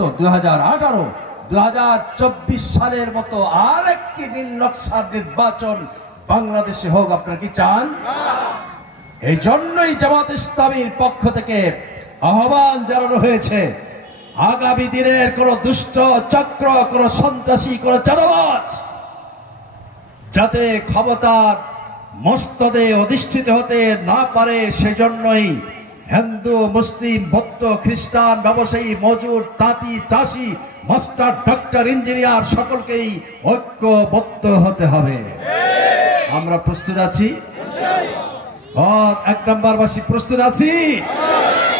সত্য 2018, 2024 সালের মতো আরেকটি নীল নকশার নির্বাচন বাংলাদেশে হোক আপনারা কি চান? এই জন্যই জামাত ইসলামীর পক্ষ থেকে আহ্বান জানানো হয়েছে, আগামী দিনের কোন দুষ্ট চক্র, কোন সন্ত্রাসী, কোন চাঁদাবাজ যাতে ক্ষমতার মস্তদে অধিষ্ঠিত হতে না পারে, সেজন্যই হিন্দু, মুসলিম, বৌদ্ধ, খ্রিস্টান, ব্যবসায়ী, মজুর, তাঁতি, চাষি, মাস্টার, ডক্টর, ইঞ্জিনিয়ার সকলকেই ঐক্যবদ্ধ হতে হবে। আমরা প্রস্তুত আছি, এক নম্বরবাসী প্রস্তুত আছি।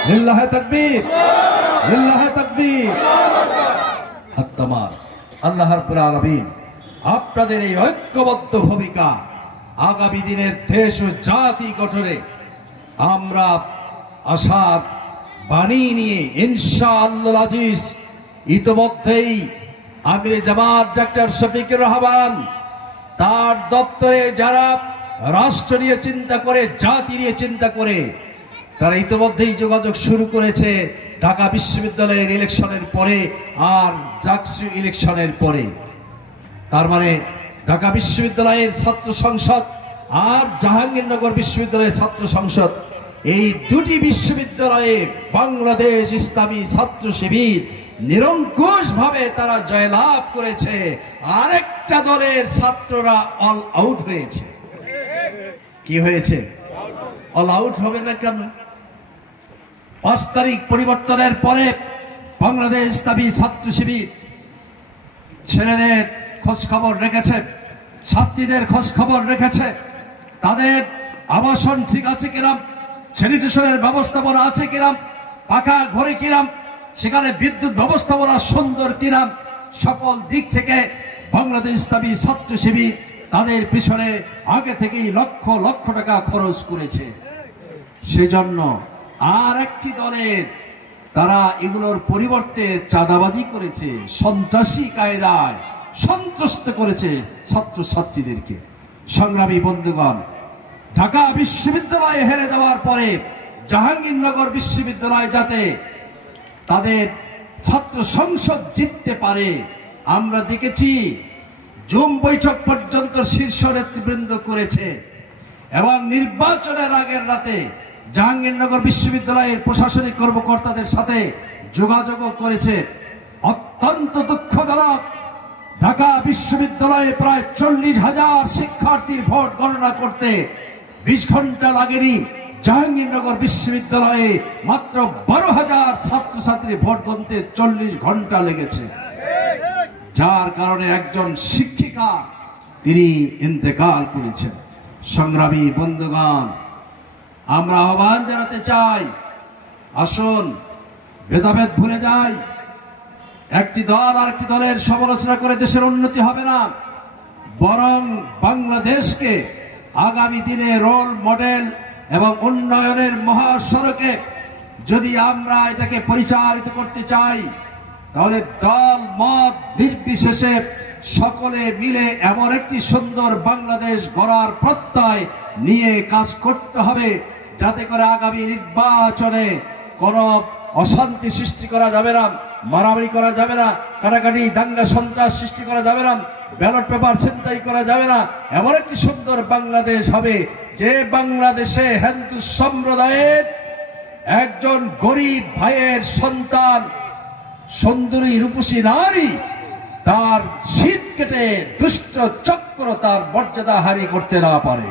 লিল্লাহে তাকবীর, লিল্লাহে তাকবীর। আল্লাহ রাব্বুল আলামিন আপনাদের এই ঐক্যবদ্ধ ভূমিকা আগামী দিনের দেশ ও জাতি গঠনে আমরা আশার বাণী নিয়ে ইনশাআল্লাহ আজিজ ইতোমধ্যেই আমির জামাত ডক্টর শফিকুর রহমান তার দপ্তরে যারা রাষ্ট্র নিয়ে চিন্তা করে, জাতি নিয়ে চিন্তা করে, তারা ইতোমধ্যেই যোগাযোগ শুরু করেছে ঢাকা বিশ্ববিদ্যালয়ের ইলেকশনের পরে আর জাকসু ইলেকশনের পরে। তার মানে ঢাকা বিশ্ববিদ্যালয়ের ছাত্র সংসদ আর জাহাঙ্গীরনগর বিশ্ববিদ্যালয়ের ছাত্র সংসদ, এই দুটি বিশ্ববিদ্যালয়ে বাংলাদেশ ইসলামী ছাত্র শিবির নিরঙ্কুশ ভাবে তারা জয়লাভ করেছে। আরেকটা দলের ছাত্ররা অল আউট হয়েছে। কি হয়েছে? অল আউট হবে না কেন? 5 তারিখ পরিবর্তনের পরে বাংলাদেশ ইসলামী ছাত্র শিবির ছেলেদের খোঁজ খবর রেখেছে, ছাত্রীদের খোঁজ খবর রেখেছে, তাদের আবাসন ঠিক আছে কিনা, স্যানিটেশনের ব্যবস্থাপনা আছে কিনা, পাকা ঘরে কিনা, সেখানে বিদ্যুৎ ব্যবস্থাপনা সুন্দর কিনা, সকল দিক থেকে বাংলাদেশ ইসলামী ছাত্র শিবির তাদের পিছনে আগে থেকেই লক্ষ লক্ষ টাকা খরচ করেছে। সেজন্য আর একটি দলের তারা এগুলোর পরিবর্তে চাঁদাবাজি করেছে, সন্ত্রাসী কায়দায় সন্ত্রস্ত করেছে ছাত্রছাত্রীদেরকে। সংগ্রামী বন্ধুগণ, ঢাকা বিশ্ববিদ্যালয়ে হেরে দেওয়ার পরে জাহাঙ্গীরনগর বিশ্ববিদ্যালয় যাতে তাদের ছাত্র সংসদ জিততে পারে, আমরা দেখেছি জুম বৈঠক পর্যন্ত শীর্ষ নেতৃবৃন্দ করেছে এবং নির্বাচনের আগের রাতে জাহাঙ্গীরনগর বিশ্ববিদ্যালয়ের প্রশাসনিক কর্মকর্তাদের সাথে যোগাযোগ করেছে। অত্যন্ত দুঃখজনক, ঢাকা বিশ্ববিদ্যালয়ে প্রায় 40,000 শিক্ষার্থীর ভোট গণনা করতে 20 ঘন্টা লাগেনি। জাহাঙ্গীরনগর বিশ্ববিদ্যালয়ে মাত্র 12,000 ছাত্রছাত্রী ভোট গণতে 40 ঘন্টা লেগেছে, যার কারণে একজন শিক্ষিকা তিনি ইন্তেকাল করেছেন। সংগ্রামী বন্ধুগণ, আমরা আহ্বান জানাতে চাই, আসুন ভেদাভেদ ভুলে যাই। একটি দল আরেকটি দলের সমালোচনা করে দেশের উন্নতি হবে না, বরং বাংলাদেশকে আগামী দিনে রোল মডেল এবং উন্নয়নের মহাসড়কে যদি আমরা এটাকে পরিচালিত করতে চাই, তাহলে দল মত নির্বিশেষে সকলে মিলে এমন একটি সুন্দর বাংলাদেশ গড়ার প্রত্যয় নিয়ে কাজ করতে হবে, যাতে করে আগামী নির্বাচনে কোনো অশান্তি সৃষ্টি করা যাবে না, মারামারি করা যাবে না, কাটাকাটি দাঙ্গা সন্ত্রাস সৃষ্টি করা যাবে না, ব্যালট পেপার ছিনতাই করা যাবে না। এমন একটি সুন্দর বাংলাদেশ হবে যে বাংলাদেশে হিন্দু সম্প্রদায়ের একজন গরিব ভাইয়ের সন্তান, সুন্দরী রূপসী নারী, তার শীত কেটে দুষ্ট চক্র তার মর্যাদা হারি করতে না পারে।